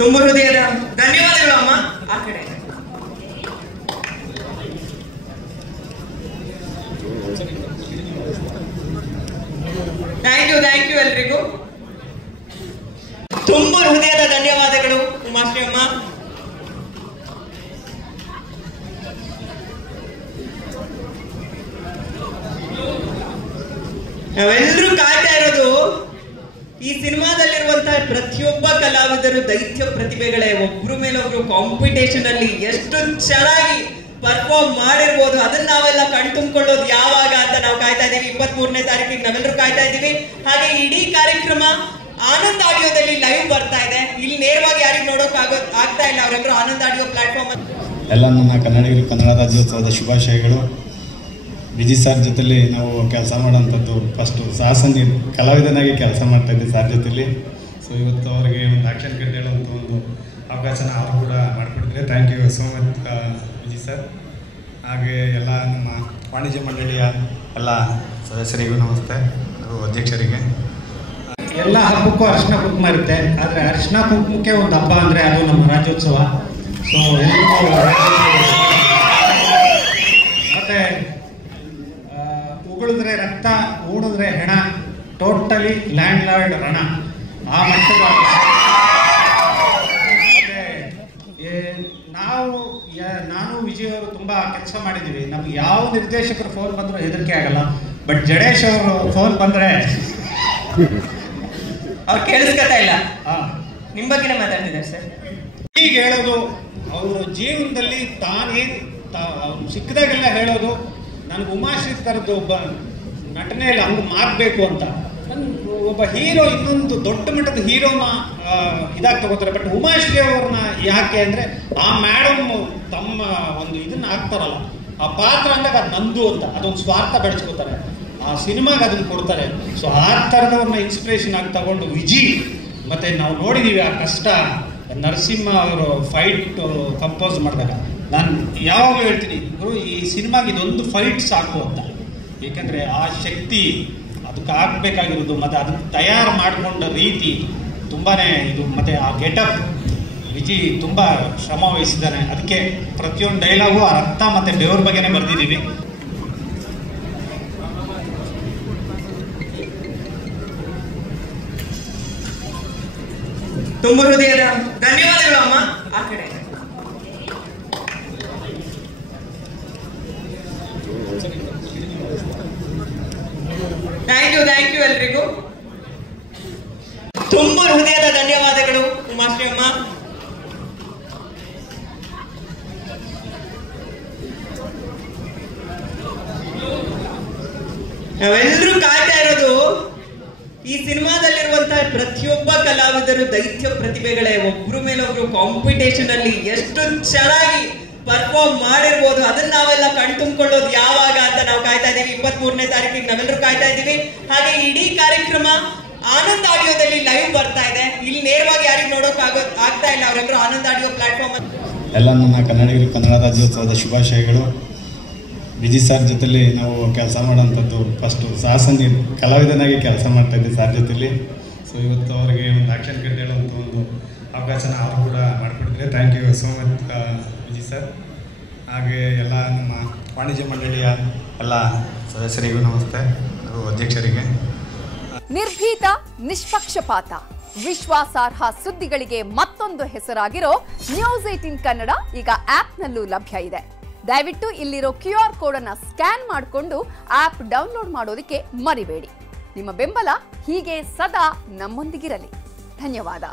ತುಂಬ ಹೃದಯದ ಧನ್ಯವಾದಗಳು ಅಮ್ಮ. ಆ ಕಡೆ ಥ್ಯಾಂಕ್ ಯು ಎಲ್ರಿಗೂ. ತುಂಬ ಹೃದಯದ ಧನ್ಯವಾದಗಳು ಉಮಾಶ್ರೀ ಅಮ್ಮ. ನಾವೆಲ್ಲರೂ ಕಾಯ್ತಾ ಇರೋದು ಈ ಸಿನಿಮಾದಲ್ಲಿರುವಂತಹ ಪ್ರತಿಯೊಬ್ಬ ಕಲಾವಿದರು ದೈತ್ಯ ಪ್ರತಿಭೆಗಳೇ. ಒಬ್ರು ಮೇಲೊಬ್ರು ಕಾಂಪಿಟೇಷನ್ ಅಲ್ಲಿ ಎಷ್ಟು ಚೆನ್ನಾಗಿ ಪರ್ಫಾರ್ಮ್ ಮಾಡಿರ್ಬೋದು, ಅದನ್ನ ನಾವೆಲ್ಲ ಕಣ್ತುಂಬಿಕೊಳ್ಳೋದು ಯಾವಾಗ ಅಂತ ನಾವು ಕಾಯ್ತಾ ಇದೀವಿ. 23ನೇ ತಾರೀಕಿಗೆ ನಾವೆಲ್ಲರೂ ಕಾಯ್ತಾ ಇದೀವಿ. ಹಾಗೆ ಇಡೀ ಕಾರ್ಯಕ್ರಮ ಆನಂದ್ ಆಡಿಯೋದಲ್ಲಿ ಲೈವ್ ಬರ್ತಾ ಇದೆ. ಇಲ್ಲಿ ನೇರವಾಗಿ ಯಾರಿಗೆ ನೋಡೋಕ್ ಆಗ್ತಾ ಇಲ್ಲ, ಅವರೆಲ್ಲರೂ ಆನಂದ್ ಆಡಿಯೋ ಪ್ಲಾಟ್ಫಾರ್ಮ್. ಎಲ್ಲ ನನ್ನ ಕನ್ನಡಿಗರು ಕನ್ನಡ ರಾಜ್ಯೋತ್ಸವದ ಶುಭಾಶಯಗಳು. ವಿಜಿ ಸರ್ ಜೊತೆಲಿ ನಾವು ಕೆಲಸ ಮಾಡೋಂಥದ್ದು ಫಸ್ಟು ಸಾಹಸನಿ ಕಲಾವಿದನಾಗಿ ಕೆಲಸ ಮಾಡ್ತಾಯಿದ್ದೆ ಸರ್ ಜೊತೆಲಿ. ಸೊ ಇವತ್ತು ಅವರಿಗೆ ಒಂದು ಆಕ್ಷನ್ ಕಟ್ ಹೇಳೋಂಥ ಒಂದು ಅವಕಾಶನ ಅವರು ಕೂಡ ಮಾಡಿಕೊಟ್ಟಿದ್ರೆ thank you so much Viji sir. ಹಾಗೆ ಎಲ್ಲ ನಮ್ಮ ವಾಣಿಜ್ಯ ಮಂಡಳಿಯ ಎಲ್ಲ ಸದಸ್ಯರಿಗೂ ನಮಸ್ತೆ, ಹಾಗೂ ಅಧ್ಯಕ್ಷರಿಗೆ. ಎಲ್ಲ ಹಬ್ಬಕ್ಕೂ ಅರಿಶಿನ ಕುಂಕುಮ ಇರುತ್ತೆ, ಆದರೆ ಅರಿಶಿನ ಕುಂಕುಮಕ್ಕೆ ಒಂದು ಹಬ್ಬ ಅಂದರೆ ಅದು ನಮ್ಮ ರಾಜ್ಯೋತ್ಸವ. ಸೊ ಮತ್ತೆ ಉಗುಳಿದ್ರೆ ರಕ್ತ, ಊಡಿದ್ರೆ ಹೆಣ, ಟೋಟಲಿ ಲ್ಯಾಂಡ್ ಲಾರ್ಡ್ ರಣ, ಆ ಮಟ್ಟದ. ಮತ್ತೆ ನಾನು ವಿಜಯ್ ಅವರು ತುಂಬ ಕೆಲಸ ಮಾಡಿದ್ದೀವಿ. ನಮ್ಗೆ ಯಾವ ನಿರ್ದೇಶಕರು ಫೋನ್ ಬಂದರೂ ಹೆದರಿಕೆ ಆಗಲ್ಲ. ಬಟ್ ಜಡೇಶ್ ಅವರು ಫೋನ್ ಬಂದರೆ ಅವ್ರು ಕೇಳಿಸ್ಕೊತಾ ಇಲ್ಲ. ನಿಮ್ಮ ಬಗ್ಗೆನೇ ಮಾತಾಡ್ತಿದ್ದಾರೆ ಸರ್. ಈಗ ಹೇಳೋದು ಅವರು ಜೀವನದಲ್ಲಿ ತಾನೇನು ಸಿಕ್ಕದಾಗೆಲ್ಲ ಹೇಳೋದು, ನನಗೆ ಉಮಾಶ್ರೀ ಥರದ್ದು ಒಬ್ಬ ನಟನೆಯಲ್ಲಿ ಹಂಗೆ ಮಾಡಬೇಕು ಅಂತ. ಒಬ್ಬ ಹೀರೋ ಇನ್ನೊಂದು ದೊಡ್ಡ ಮಟ್ಟದ ಹೀರೋನ ಇದಾಗಿ ತಗೋತಾರೆ. ಬಟ್ ಉಮಾಶ್ರೀ ಅವ್ರನ್ನ ಯಾಕೆ ಅಂದರೆ ಆ ಮೇಡಮ್ ತಮ್ಮ ಒಂದು ಇದನ್ನ ಹಾಕ್ತಾರಲ್ಲ, ಆ ಪಾತ್ರ ಅಂದಾಗ ಅದು ನಂದು ಅಂತ ಅದೊಂದು ಸ್ವಾರ್ಥ ಬೆಳೆಸ್ಕೋತಾರೆ, ಆ ಸಿನಿಮಾಗೆ ಅದನ್ನು ಕೊಡ್ತಾರೆ. ಸೊ ಆ ಥರದವ್ರನ್ನ ಇನ್ಸ್ಪಿರೇಷನ್ ಆಗಿ ತಗೊಂಡು ವಿಜಿ, ಮತ್ತು ನಾವು ನೋಡಿದ್ದೀವಿ ಆ ಕಷ್ಟ. ನರಸಿಂಹ ಅವರು ಫೈಟ್ ಕಂಪೋಸ್ ಮಾಡಿದಾಗ ನಾನು ಯಾವಾಗಲೂ ಹೇಳ್ತೀನಿ, ಈ ಸಿನಿಮಾಗೆ ಇದೊಂದು ಫೈಟ್ ಸಾಕು ಅಂತ. ಏಕೆಂದರೆ ಆ ಶಕ್ತಿ ಅದಕ್ಕೆ ಆಗಬೇಕಾಗಿರೋದು, ಮತ್ತು ಅದನ್ನು ತಯಾರು ಮಾಡಿಕೊಂಡ ರೀತಿ ತುಂಬಾ ಇದು. ಮತ್ತು ಆ ಗೆಟಪ್ ವಿಜಿ ತುಂಬ ಶ್ರಮ ವಹಿಸಿದ್ದಾನೆ. ಅದಕ್ಕೆ ಪ್ರತಿಯೊಂದು ಡೈಲಾಗು ಆ ರಕ್ತ ಮತ್ತು ಬೆವರ ಬಗ್ಗೆನೇ ಬರೆದಿದ್ದೀವಿ. ತುಂಬ ಹೃದಯದ ಧನ್ಯವಾದಗಳು ಅಮ್ಮ. ಆ ಕಡೆ ಥ್ಯಾಂಕ್ ಯು ಎಲ್ರಿಗೂ. ತುಂಬ ಹೃದಯದ ಧನ್ಯವಾದಗಳು ಉಮಾಶ್ರೀ ಅಮ್ಮ. ನಾವೆಲ್ಲರೂ ಕಾಯ್ತಾ ಇರೋದು ಈ ಸಿನಿಮಾದಲ್ಲಿರುವಂತಹ ಪ್ರತಿಯೊಬ್ಬ ಕಲಾವಿದರು ದೈತ್ಯ ಪ್ರತಿಭೆಗಳೇ. ಒಬ್ರು ಮೇಲೊಬ್ರು ಕಾಂಪಿಟೇಷನ್ ಅಲ್ಲಿ ಎಷ್ಟು ಚೆನ್ನಾಗಿ ಪರ್ಫಾರ್ಮ್ ಮಾಡಿರ್ಬೋದು, ಅದನ್ನ ನಾವೆಲ್ಲ ಕಣ್ತುಂಬಿಕೊಳ್ಳೋದು ಯಾವಾಗ ಅಂತ ನಾವು ಕಾಯ್ತಾ ಇದೀವಿ. 23ನೇ ತಾರೀಕಿಗೆ ನಾವೆಲ್ಲರೂ ಕಾಯ್ತಾ ಇದೀವಿ. ಹಾಗೆ ಇಡೀ ಕಾರ್ಯಕ್ರಮ ಆನಂದ್ ಆಡಿಯೋದಲ್ಲಿ ಲೈವ್ ಬರ್ತಾ ಇದೆ. ಇಲ್ಲಿ ನೇರವಾಗಿ ಯಾರಿಗೆ ನೋಡೋಕ್ ಆಗ್ತಾ ಇಲ್ಲ, ಅವರೆಲ್ಲರೂ ಆನಂದ್ ಆಡಿಯೋ ಪ್ಲಾಟ್ಫಾರ್ಮ್. ಎಲ್ಲ ನನ್ನ ಕನ್ನಡಿಗರು ಕನ್ನಡ ರಾಜ್ಯೋತ್ಸವದ ಶುಭಾಶಯಗಳು. ವಿಜಿ ಸರ್ ಜೊತೆಲಿ ನಾವು ಕೆಲಸ ಮಾಡೋಂಥದ್ದು ಫಸ್ಟು ಸಾಹಸನಿ ಕಲಾವಿದನಾಗಿ ಕೆಲಸ ಮಾಡ್ತಾಯಿದ್ದೆ ಸರ್ ಜೊತೆಲಿ. ಸೊ ಇವತ್ತು ಅವರಿಗೆ ಒಂದು ಆಕ್ಷನ್ ಕಟ್ ಹೇಳೋಂಥ ಒಂದು ಅವಕಾಶನ ಅವರು ಕೂಡ ಮಾಡಿಕೊಟ್ಟಿದ್ರೆ thank you so much Viji sir. ಹಾಗೆ ಎಲ್ಲ ನಮ್ಮ ವಾಣಿಜ್ಯ ಮಂಡಳಿಯ ಎಲ್ಲ ಸದಸ್ಯರಿಗೂ ನಮಸ್ತೆ, ಹಾಗೂ ಅಧ್ಯಕ್ಷರಿಗೆ. ನಿರ್ಭೀತ, ನಿಷ್ಪಕ್ಷಪಾತ, ವಿಶ್ವಾಸಾರ್ಹ ಸುದ್ದಿಗಳಿಗೆ ಮತ್ತೊಂದು ಹೆಸರಾಗಿರೋ ನ್ಯೂಸ್18 ಕನ್ನಡ ಈಗ ಆಪ್ನಲ್ಲೂ ಲಭ್ಯ ಇದೆ. ದಯವಿಟ್ಟು ಇಲ್ಲಿರೋ QR ಕೋಡ್ ಅನ್ನು ಸ್ಕ್ಯಾನ್ ಮಾಡಿಕೊಂಡು ಆಪ್ ಡೌನ್ಲೋಡ್ ಮಾಡೋದಕ್ಕೆ ಮರಿಬೇಡಿ. ನಿಮ್ಮ ಬೆಂಬಲ ಹೀಗೆ ಸದಾ ನಮ್ಮೊಂದಿಗಿರಲಿ. ಧನ್ಯವಾದ.